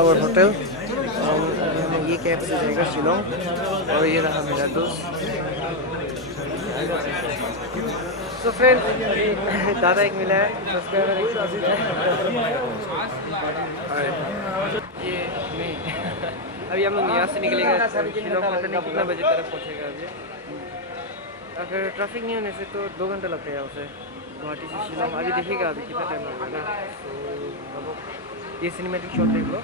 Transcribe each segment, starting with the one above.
our hotel. And अभी हमें ये कैब से जाएगा शिलोंग और ये रहा मेरा दोस्त. So friends, अभी दादा एक मिला है, सब्सक्राइबर एक साथ मिला है. ये नहीं. अभी हम लोग यहाँ से निकलेगा शिलोंग पता नहीं कितना बजे तरफ पहुँचेगा अभी. अगर ट्रैफिक नहीं होने से तो 2 घंटा लगता है उसे गुवाहाटी से शिलोंग. अभी देखिएगा अभी कितना टाइम लगेगा ना. तो ये सिनेमैटिक शॉट देख लो.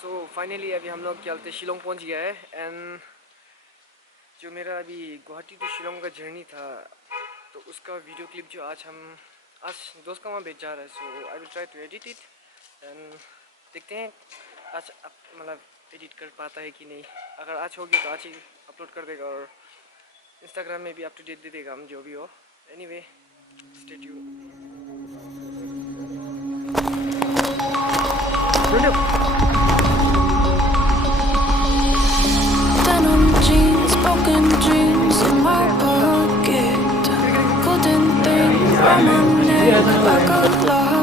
सो फाइनली अभी हम लोग क्या बोलते शिलोंग पहुंच गया है. एंड जो मेरा अभी गुवाहाटी टू शिलोंग का जर्नी था तो उसका वीडियो क्लिप जो आज दोस्त का वहाँ भेज जा रहा है. So I will try to edit it and देखते हैं आज मतलब एडिट कर पाता है कि नहीं. अगर आज हो गया तो आज ही अपलोड कर देगा और इंस्टाग्राम में भी अप टू डेट दे देगा हम जो भी हो. Anyway stay tuned. Broken dreams in my pocket, golden things on my neck like a lock.